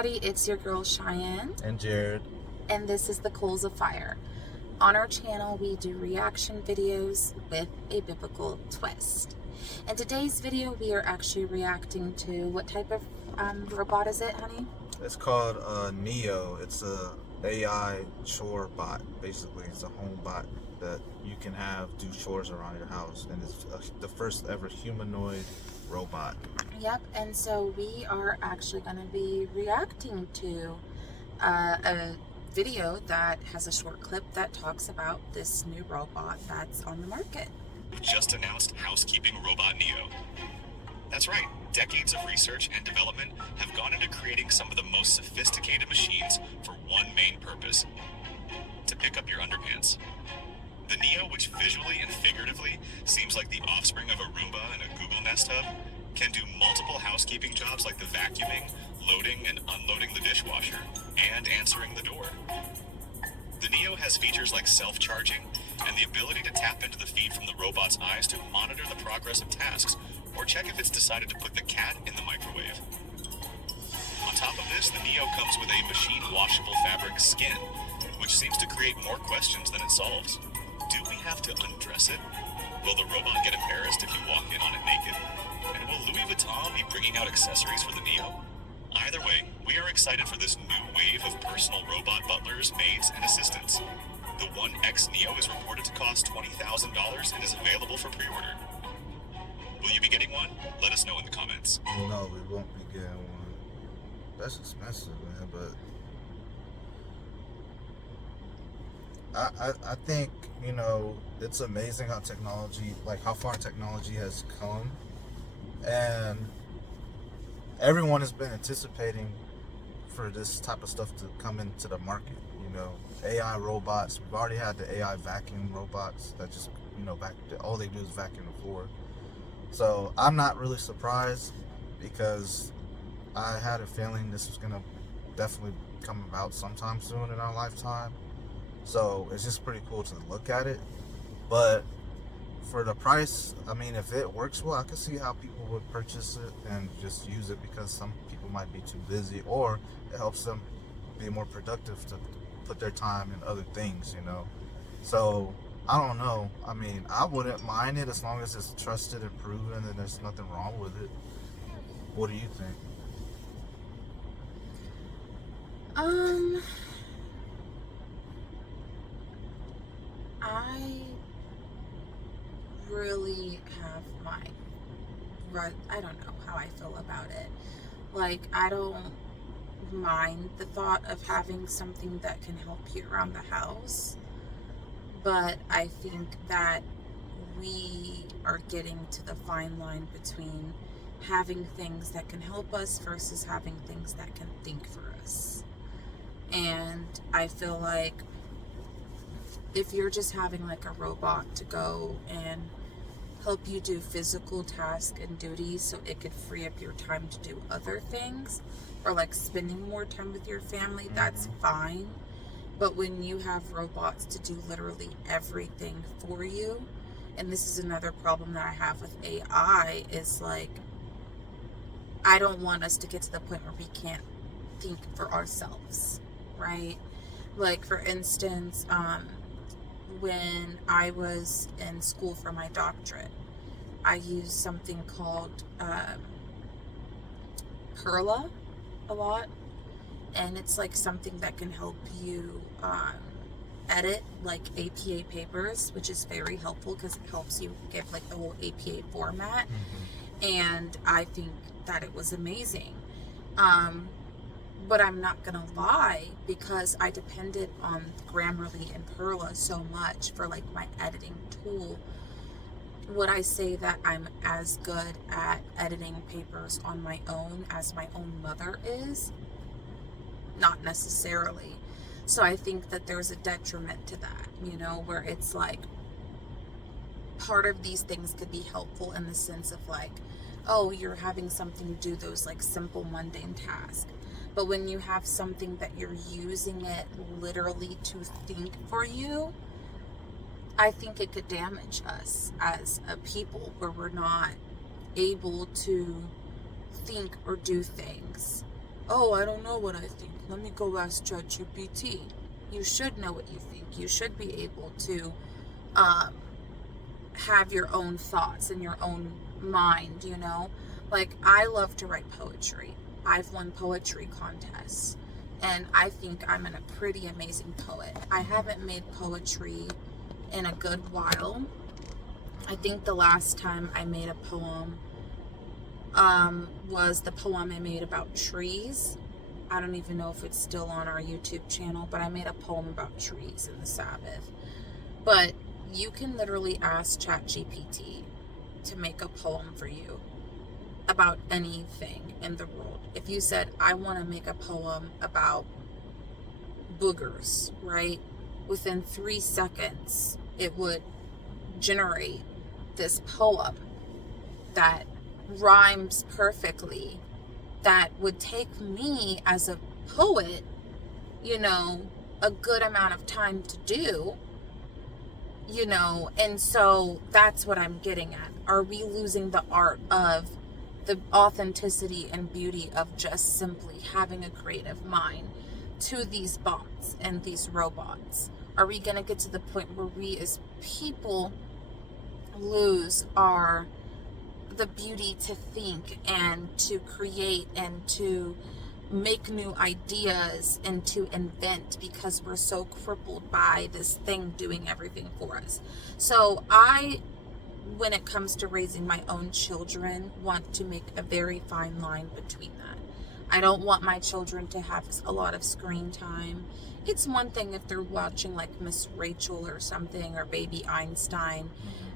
everybody, it's your girl Cheyenne and Jared, and this is the Coals of Fire. On our channel we do reaction videos with a biblical twist. In today's video we are actually reacting to what type of robot is it, honey? it's called Neo. It's a AI chore bot. Basically, it's a home bot that you can have do chores around your house, and it's the first ever humanoid robot. Yep, and so we are actually going to be reacting to a video that has a short clip that talks about this new robot that's on the market. Just announced housekeeping robot Neo. That's right, decades of research and development have gone into creating some of the most sophisticated machines for one main purpose: to pick up your underpants. The Neo, which visually and figuratively seems like the offspring of a Roomba and a Google Nest Hub, can do multiple housekeeping jobs like the vacuuming, loading and unloading the dishwasher, and answering the door. The Neo has features like self-charging and the ability to tap into the feed from the robot's eyes to monitor the progress of tasks or check if it's decided to put the cat in the microwave. On top of this, the Neo comes with a machine washable fabric skin, which seems to create more questions than it solves. Do we have to undress it? Will the robot get embarrassed if you walk in on it naked? And will Louis Vuitton be bringing out accessories for the Neo? Either way, we are excited for this new wave of personal robot butlers, maids, and assistants. The 1X Neo is reported to cost $20,000 and is available for pre-order. Will you be getting one? Let us know in the comments. No, we won't be getting one. That's expensive, man, but I think, you know, it's amazing how technology, like how far technology has come, and everyone has been anticipating for this type of stuff to come into the market. You know, AI robots. We've already had the AI vacuum robots that just, you know, all they do is vacuum the floor. So I'm not really surprised, because I had a feeling this was gonna definitely come about sometime soon in our lifetime. So it's just pretty cool to look at it. But for the price, I mean, if it works well, I can see how people would purchase it and just use it, because some people might be too busy, or it helps them be more productive to put their time in other things, you know. So I don't know. I mean, I wouldn't mind it as long as it's trusted and proven and there's nothing wrong with it. What do you think? I really have I don't know how I feel about it. Like, I don't mind the thought of having something that can help you around the house, but I think that we are getting to the fine line between having things that can help us versus having things that can think for us. And I feel like if you're just having like a robot to go and help you do physical tasks and duties so it could free up your time to do other things, or like spending more time with your family, that's fine. But when you have robots to do literally everything for you, and this is another problem that I have with AI, is like, I don't want us to get to the point where we can't think for ourselves, right? Like, for instance, when I was in school for my doctorate, I used something called Perla a lot, and it's like something that can help you edit like APA papers, which is very helpful because it helps you get like the whole APA format. And I think that it was amazing. But I'm not gonna lie, because I depended on Grammarly and Perla so much for like my editing tool, would I say that I'm as good at editing papers on my own as my own mother is? Not necessarily. So I think that there's a detriment to that, you know, where it's like, part of these things could be helpful in the sense of like, oh, you're having something do those like simple mundane tasks. But when you have something that you're using it literally to think for you, I think it could damage us as a people, where we're not able to think or do things oh, I don't know what I think. Let me go ask ChatGPT. You should know what you think. You should be able to um, have your own thoughts in your own mind, you know? Like, I love to write poetry. I've won poetry contests. And I think I'm a pretty amazing poet. I haven't made poetry in a good while. I think the last time I made a poem was the poem I made about trees. I don't even know if it's still on our YouTube channel, but I made a poem about trees in the Sabbath. But you can literally ask ChatGPT to make a poem for you about anything in the world. If you said, I want to make a poem about boogers, right? Within 3 seconds, it would generate this poem that rhymes perfectly, that would take me as a poet, you know, a good amount of time to do, you know. And so that's what I'm getting at. Are we losing the art of the authenticity and beauty of just simply having a creative mind to these bots and these robots? Are we going to get to the point where we as people lose the beauty to think and to create and to make new ideas and to invent, because we're so crippled by this thing doing everything for us? So when it comes to raising my own children, want to make a very fine line between that. I don't want my children to have a lot of screen time. It's one thing if they're watching like Miss Rachel or something, or Baby Einstein,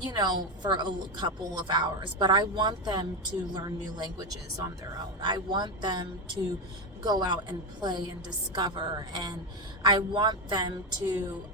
you know, for a couple of hours. But I want them to learn new languages on their own. I want them to go out and play and discover, and I want them to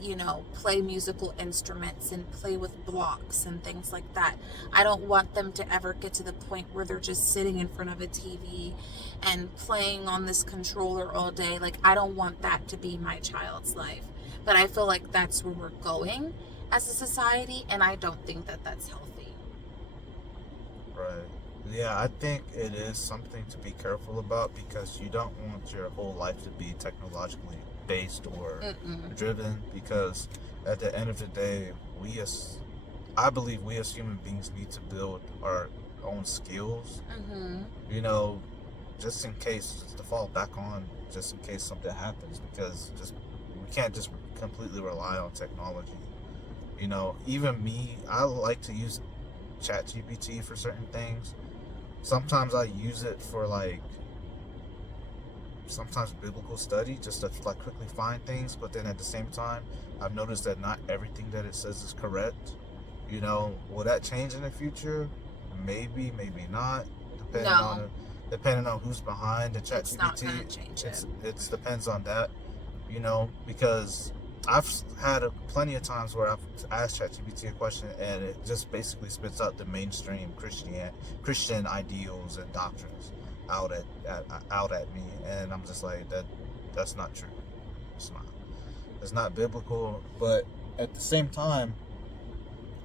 you know, play musical instruments and play with blocks and things like that. I don't want them to ever get to the point where they're just sitting in front of a TV and playing on this controller all day. Like, I don't want that to be my child's life. But I feel like that's where we're going as a society, and I don't think that that's healthy. Right. Yeah, I think it is something to be careful about, because you don't want your whole life to be technologically based or driven, because at the end of the day, I believe we as human beings need to build our own skills, you know, just in case, to fall back on, just in case something happens, because we can't just completely rely on technology. You know, even me, I like to use ChatGPT for certain things. Sometimes I use it for sometimes biblical study, just to like quickly find things. But then at the same time, I've noticed that not everything that it says is correct. You know, will that change in the future? Maybe, maybe not. Depending on who's behind the ChatGPT. It's not going to change it. It depends on that. You know, because I've had plenty of times where I've asked ChatGPT a question and it just basically spits out the mainstream Christian ideals and doctrines out at me, and I'm just like, that's not true. It's not biblical. But at the same time,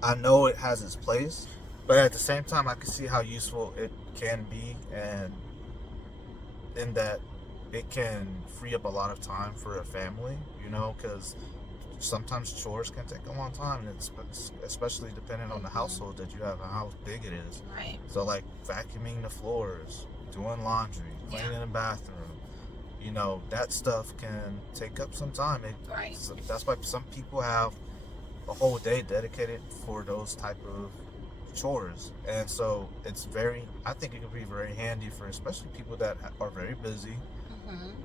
I know it has its place, but at the same time, I can see how useful it can be, and in that it can free up a lot of time for a family, you know, because sometimes chores can take a long time, and it's especially depending on the household that you have and how big it is. Right. So like vacuuming the floors, doing laundry, cleaning the bathroom, you know, that stuff can take up some time. Right. So that's why some people have a whole day dedicated for those type of chores, and so I think it can be very handy for especially people that are very busy,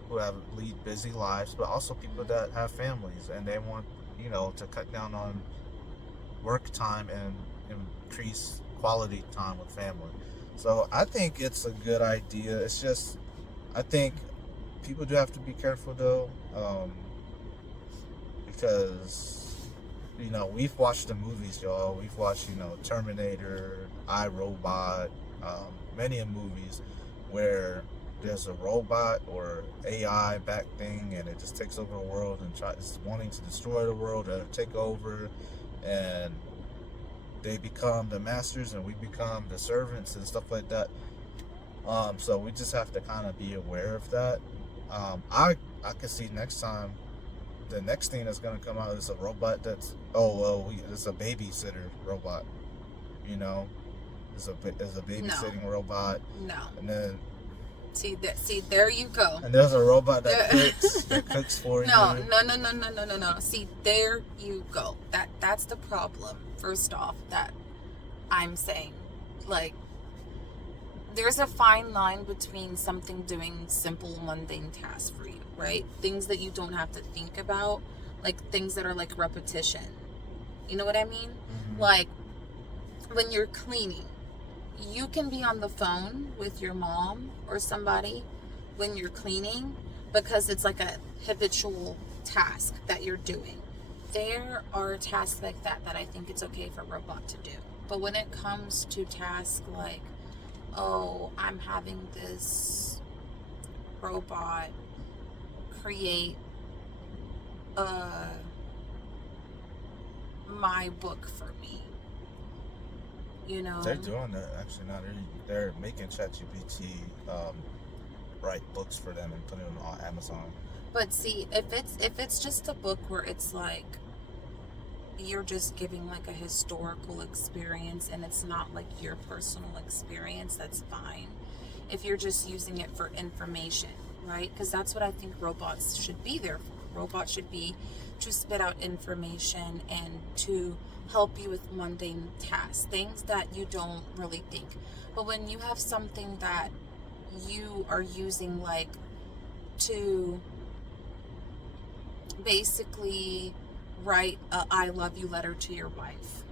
who lead busy lives, but also people that have families and they want, you know, to cut down on work time and increase quality time with family. So I think it's a good idea. It's just, I think people do have to be careful though, because, you know, we've watched the movies, y'all. We've watched, you know, Terminator, iRobot, many movies where there's a robot or AI back thing, and it just takes over the world and tries wanting to destroy the world or take over, and they become the masters and we become the servants and stuff like that. So we just have to kind of be aware of that. I can see next time the next thing that's gonna come out is a robot that's it's a babysitter robot. You know, it's a babysitting robot. No. And then See, there you go. and there's a robot that cooks for No. you. See, there you go. That's the problem. First off, that I'm saying, like, there's a fine line between something doing simple, mundane tasks for you, right? Things that you don't have to think about, like things that are like repetition. You know what I mean? Mm-hmm. Like when you're cleaning, you can be on the phone with your mom or somebody when you're cleaning because it's like a habitual task that you're doing. There are tasks like that I think it's okay for a robot to do. But when it comes to tasks like, oh, I'm having this robot create my book for me, you know. They're doing that actually now. They're making ChatGPT write books for them and putting them on Amazon. But see, if it's just a book where it's like you're just giving like a historical experience and it's not like your personal experience, that's fine. If you're just using it for information, right? Because that's what I think robots should be there for. Robots should be to spit out information and to help you with mundane tasks, things that you don't really think. But when you have something that you are using like to basically write a I love you letter to your wife,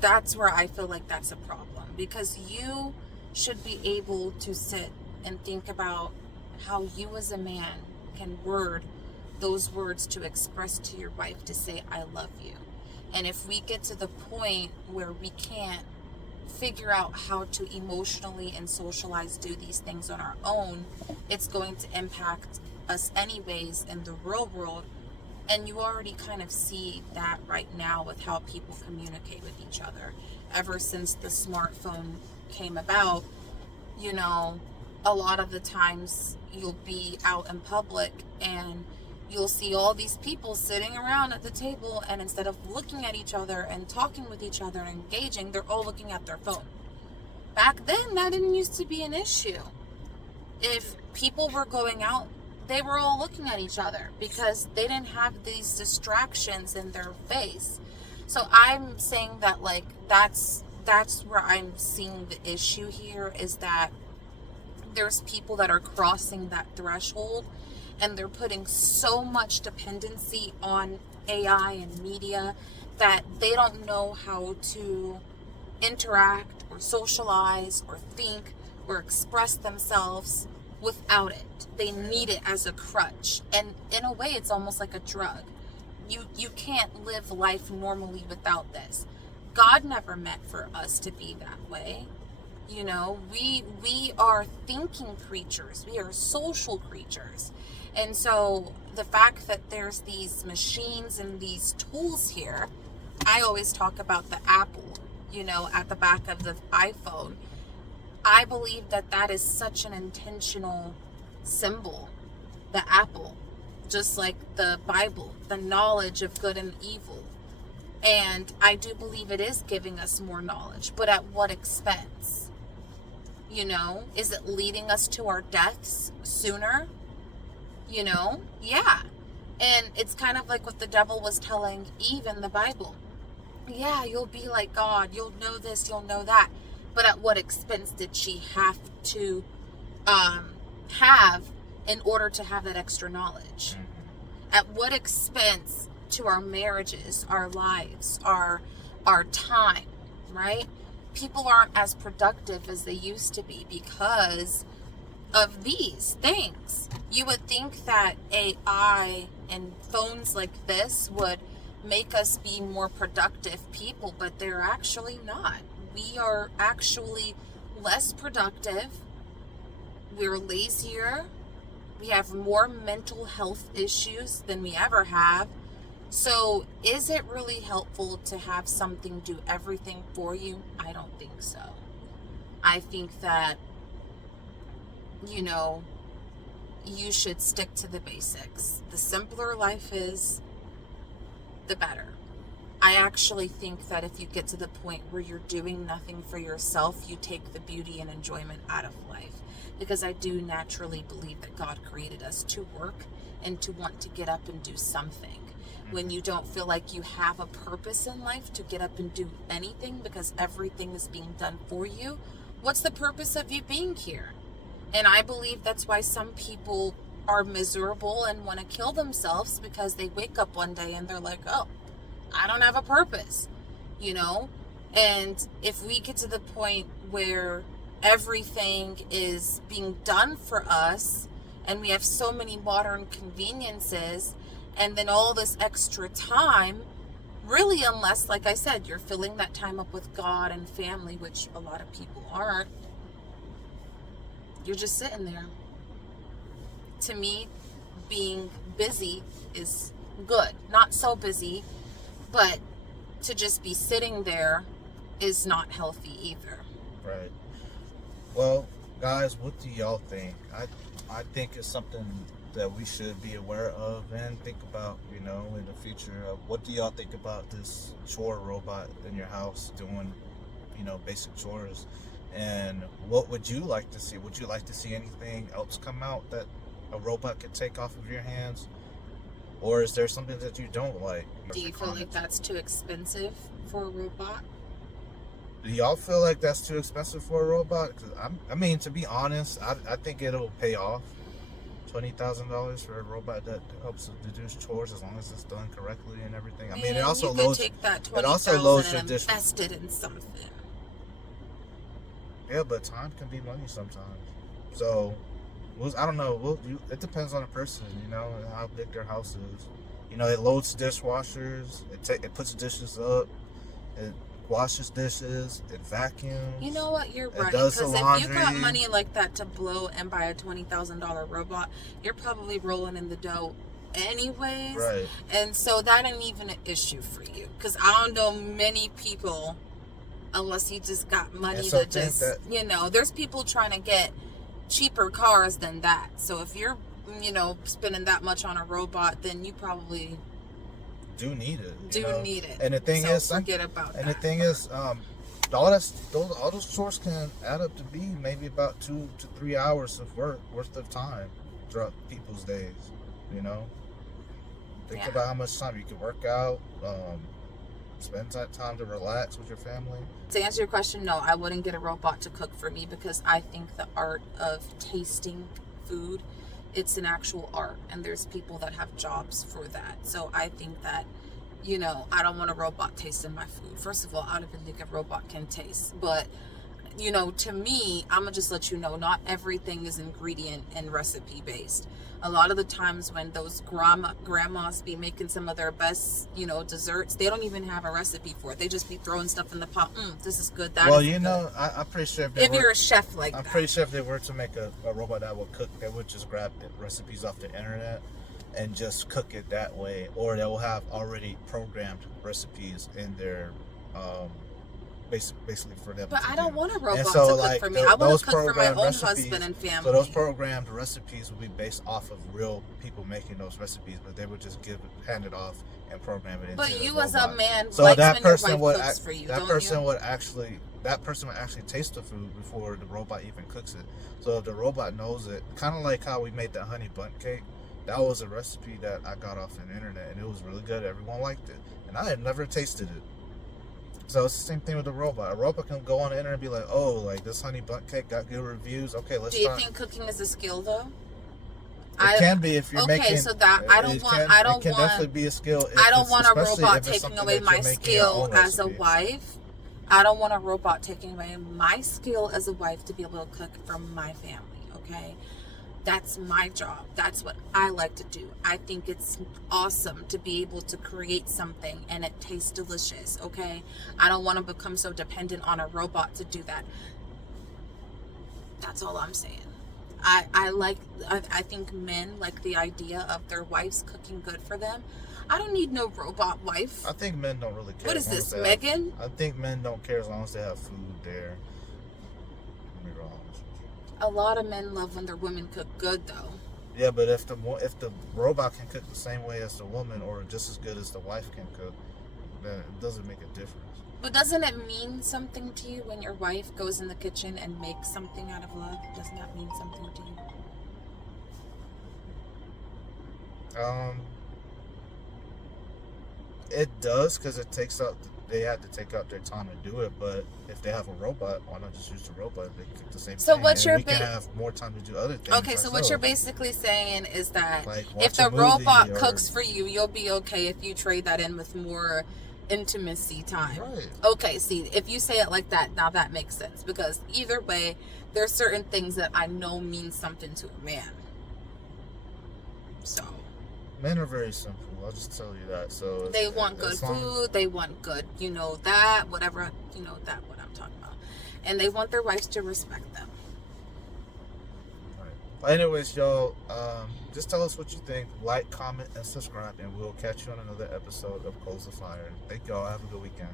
that's where I feel like that's a problem, because you should be able to sit and think about how you as a man can word those words to express to your wife to say I love you. And if we get to the point where we can't figure out how to emotionally and socialize do these things on our own, it's going to impact us anyways in the real world. And you already kind of see that right now with how people communicate with each other. Ever since the smartphone came about, you know, a lot of the times you'll be out in public and you'll see all these people sitting around at the table, and instead of looking at each other and talking with each other and engaging, they're all looking at their phone. Back then, that didn't used to be an issue. If people were going out, they were all looking at each other because they didn't have these distractions in their face. So I'm saying that, like, that's where I'm seeing the issue here, is that there's people that are crossing that threshold and they're putting so much dependency on AI and media that they don't know how to interact or socialize or think or express themselves without it. They need it as a crutch, and in a way it's almost like a drug. You can't live life normally without this. God never meant for us to be that way. You know, we are thinking creatures, we are social creatures. And so the fact that there's these machines and these tools here, I always talk about the apple, you know, at the back of the iPhone. I believe that that is such an intentional symbol, the apple, just like the Bible, the knowledge of good and evil. And I do believe it is giving us more knowledge, but at what expense? You know, is it leading us to our deaths sooner? You know, yeah. And it's kind of like what the devil was telling Eve in the Bible. Yeah, you'll be like God, you'll know this, you'll know that. But at what expense did she have to have in order to have that extra knowledge? At what expense to our marriages, our lives, our time, right? People aren't as productive as they used to be because of these things. You would think that AI and phones like this would make us be more productive people, but they're actually not. We are actually less productive. We're lazier. We have more mental health issues than we ever have. So is it really helpful to have something do everything for you? I don't think so. I think that, you know, you should stick to the basics. The simpler life is, the better. I actually think that if you get to the point where you're doing nothing for yourself, you take the beauty and enjoyment out of life. Because I do naturally believe that God created us to work and to want to get up and do something. When you don't feel like you have a purpose in life to get up and do anything because everything is being done for you, what's the purpose of you being here? And I believe that's why some people are miserable and want to kill themselves, because they wake up one day and they're like, oh, I don't have a purpose, you know? And if we get to the point where everything is being done for us and we have so many modern conveniences and then all this extra time, really, unless, like I said, you're filling that time up with God and family, which a lot of people aren't, you're just sitting there. To me, being busy is good. Not so busy, but to just be sitting there is not healthy either. Right. Well, guys, what do y'all think? I think it's something that we should be aware of and think about, you know, in the future. What do y'all think about this chore robot in your house doing, you know, basic chores? And what would you like to see? Would you like to see anything else come out that a robot could take off of your hands? Or is there something that you don't like? Do you feel like that's too expensive for a robot? Do y'all feel like that's too expensive for a robot? 'Cause I mean, to be honest, I think it'll pay off. $20,000 for a robot that helps to do chores as long as it's done correctly and everything. I mean, it also you loads. could take that It also loads your and dish. invest it in something. Yeah, but time can be money sometimes. So, I don't know. It depends on the person, you know, and how big their house is. You know, it loads dishwashers. It puts dishes up. It washes dishes. It vacuums. You know what? You're right. does Because the if you got laundry. money like that to blow and buy a $20,000 robot, you're probably rolling in the dough anyways. Right. And so that ain't even an issue for you. Because I don't know many people, unless you just got money so to just, you know, there's people trying to get cheaper cars than that. So if you're, you know, spending that much on a robot, then you probably do need it. need it. And the thing so is, forget about that. And the thing is, all those chores can add up to be maybe about 2 to 3 hours of worth of time throughout people's days. You know, think about how much time you can work out, spend that time to relax with your family. To answer your question, no, I wouldn't get a robot to cook for me, because I think the art of tasting food, it's an actual art, and there's people that have jobs for that. So I think that, you know, I don't want a robot tasting my food. First of all, I don't even think a robot can taste. But, you know, to me, I'm gonna just let you know, not everything is ingredient and recipe based. A lot of the times when those grandmas be making some of their best, you know, desserts, they don't even have a recipe for it. They just be throwing stuff in the pot. This is good. That well, is you good. know, I'm pretty sure if you're a chef like I'm that. pretty sure if they were to make a robot that would cook, they would just grab recipes off the internet and just cook it that way, or they will have already programmed recipes in their basically for them. But I don't want a robot and so, to cook for me. I want to cook for my own husband and family. So those programmed recipes will be based off of real people making those recipes, but they would just hand it off and program it into But you a as robot. a man, so likes that when person your would wife cooks for you, that don't person you? would actually taste the food before the robot even cooks it. So if the robot knows it, kind of like how we made that honey bundt cake. That was a recipe that I got off the internet, and it was really good. Everyone liked it, and I had never tasted it. So it's the same thing with the robot. A robot can go on the internet and be like, "Oh, like this honey bundt cake got good reviews. Okay, let's." Do you think cooking is a skill though? It can be if you're making. Okay, so that I don't want. I don't It can want. definitely be a skill. I don't want a especially robot if it's taking something away that my you're making your skill own as a recipe. wife. I don't want a robot taking away my skill as a wife to be able to cook for my family. Okay, that's my job. That's what I like to do. I think it's awesome to be able to create something and it tastes delicious. Okay, I don't want to become so dependent on a robot to do that. That's all I'm saying. I think men like the idea of their wives cooking good for them. I don't need no robot wife. I think men don't really care. What is this, Megan? I think men don't care as long as they have food there. me wrong. A lot of men love when their women cook good, though. Yeah, but if the robot can cook the same way as the woman, or just as good as the wife can cook, then it doesn't make a difference. But doesn't it mean something to you when your wife goes in the kitchen and makes something out of love? Doesn't that mean something to you? It does, because they had to take out their time to do it. But if they have a robot, why not just use the robot? They cook the same So thing. what's and your we can have more time to do other things. Okay, so what you're basically saying is that Like, if watch the a movie robot or- cooks for you, you'll be okay if you trade that in with more intimacy time. Right. Okay, see, if you say it like that, now that makes sense. Because either way, there's certain things that I know mean something to a man. So Men are very simple. I'll just tell you that. So they want good food, they want good, whatever, what I'm talking about. And they want their wives to respect them. Right. But anyways, y'all, just tell us what you think. Like, comment, and subscribe, and we'll catch you on another episode of Close the Fire. Thank y'all. Have a good weekend.